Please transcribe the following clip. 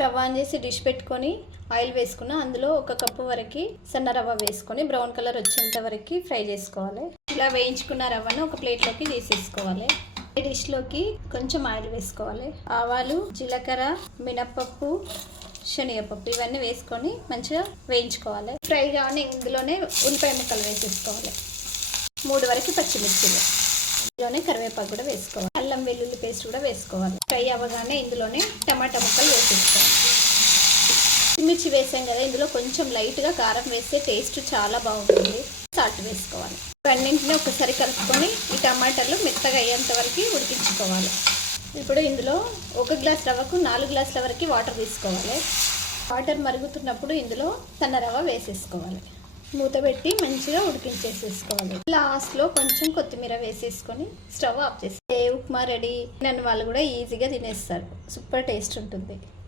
Stove on చేసి dish పెట్టుకొని oil వేసుకున్న అందులో 1 కప్పు వరకు సన్న రవ్వ వేసుకొని బ్రౌన్ కలర్ వచ్చేంత వరకు ఫ్రై చేసుకోవాలి. ఇలా వేయించుకున్న రవ్వను ఒక ప్లేట్లోకి తీసేసుకోవాలి. ఈ డిష్లోకి కొంచెం ఆయిల్ వేసుకోవాలి. ఆవాలు, జీలకర్ర, మినప్పప్పు, శనగపప్పు ఇవన్నీ వేసుకొని మంచిగా వేయించుకోవాలి. ఫ్రై కానీ ఇందులోనే ఉల్లిపాయ ముక్కలు వేసేసుకోవాలి. 3 వరకు పచ్చిమిర్చిలు, ఇందులోనే కరివేపాకు కూడా వేసుకోవాలి. అల్లం వెల్లుల్లి పేస్ట్ కూడా వేసుకోవాలి. ఫ్రై అవ్వగానే ఇందులోనే టమాటా ముక్కలు వేసేసుకోవాలి. పచ్చిమిర్చి వేసాం కదా, ఇందులో కొంచెం లైట్గా కారం వేస్తే టేస్ట్ చాలా బాగుంటుంది. సాల్ట్ వేసుకోవాలి. అన్నింటినీ ఒకసారి కలుపుకొని ఈ టమాటాలు మెత్తగా అయ్యేంత వరకు ఉడికించుకోవాలి. ఇప్పుడు ఇందులో 1 గ్లాస్ రవ్వకు 4 గ్లాసుల వరకు వాటర్ తీసుకోవాలి. వాటర్ మరుగుతున్నప్పుడు ఇందులో సన్న రవ్వ వేసేసుకోవాలి. మూత పెట్టి మంచిగా ఉడికించేసేసుకోవాలి. లాస్ట్లో కొంచెం కొత్తిమీర వేసేసుకొని స్టవ్ ఆఫ్ చేసి ఉప్మా రెడీ. నన్ను వాళ్ళు కూడా ఈజీగా తినేస్తారు. సూపర్ టేస్ట్ ఉంటుంది.